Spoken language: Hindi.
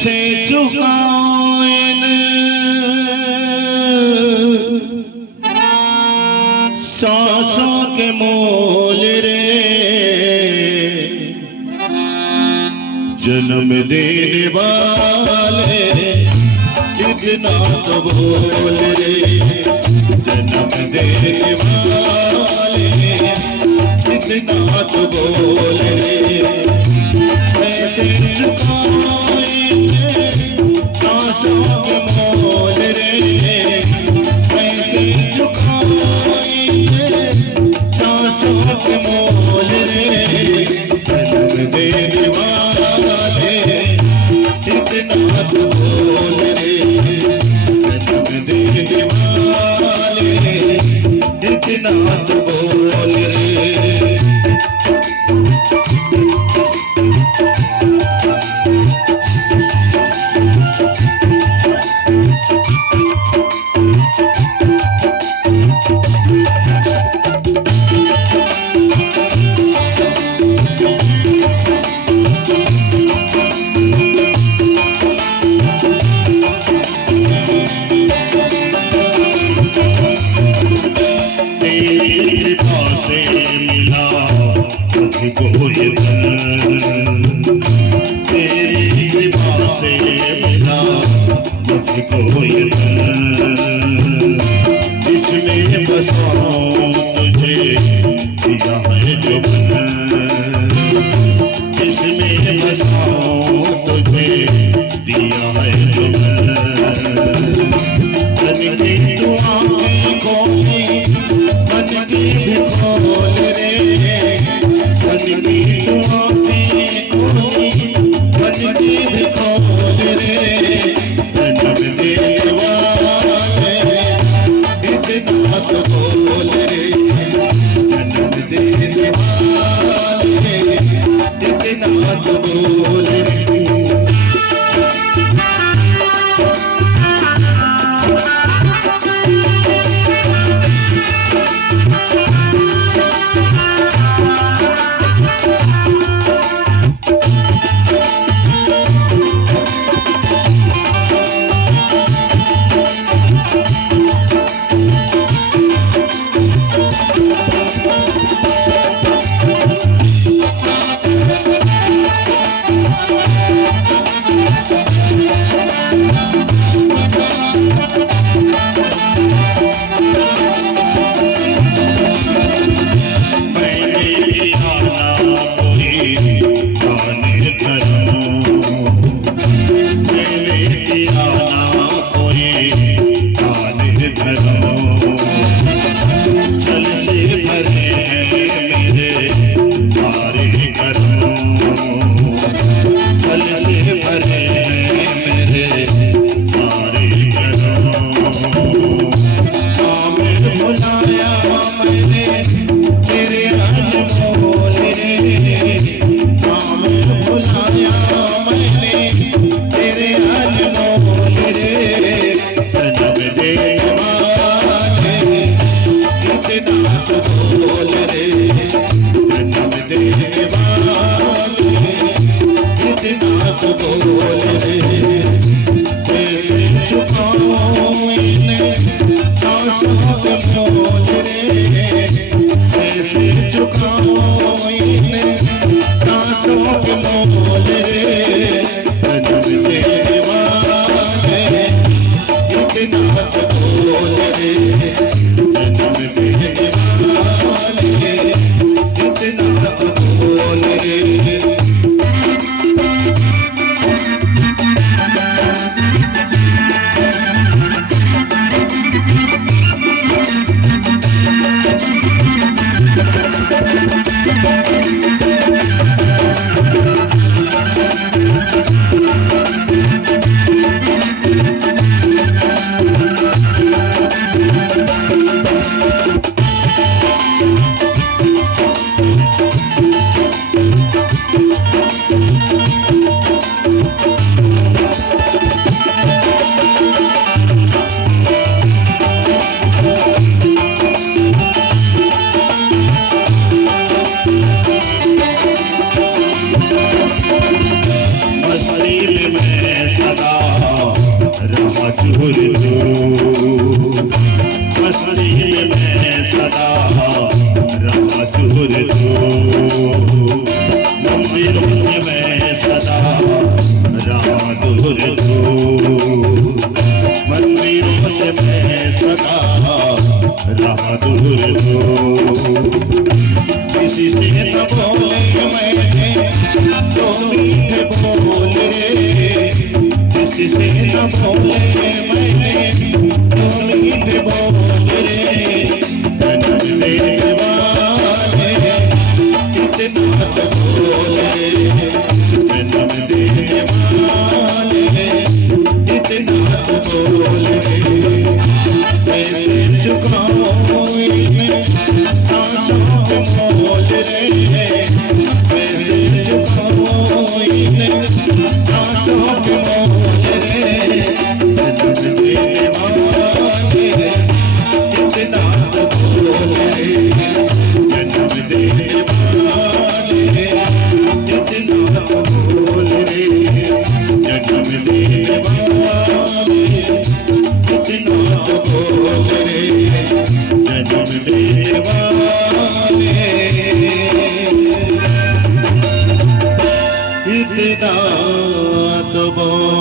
कैसे चुकाऊं इन सांसों के मोल रे, जन्म देने वाले इतना तो बोल रे, जन्म देने वाले इतना तो बोल रे। कैसे चुकाएं सांसों के मोल रे, कैसे चुकाएं सांसों के मोल रे, जन्म देने वाले इतना तो बोल रे, जन्म देने वाले इतना तो बोल रे। मुझको ये तेरी कृपा से मिला, मुझको ये जिसमें बसाऊं तुझे दिया है जो जिसमें बसाऊं तुझे दिया है जो मन की दुआएं खोली, मन की भी खोल रे, मन की दुआएं खोली, मन की भी खोल रे, जन्म देने वाले इतना तो बोल रे, जन्म देने वाले इतना तो बोल रे। मस्ती में सदा रहा चूर तू, मस्ती में मैं सदा रहा चूर तू, मंदिरों से मैं सदा रहा दूर तू, मंदिरों से मैं सदा रहा दूर तू। किसी से न बोले मैंने तो मीठे बोल रे, किसी से न बोले मैंने तो मीठे बोल रे, जन्म देने वाले कितना तो बोले, जन्म देने वाले कितना तो बोले, पैसे चुकाओ इन्हें सांसों के मोल रे, पैसे चुकाओ इन्हें सांसों के मोल रे, जन्म देने वाले कितना तो बोले, जन्म देने वाले कितना तो बोले, जन्म देने वाले कितना तो बोले, जन्म देने वाले इतना तो बोले।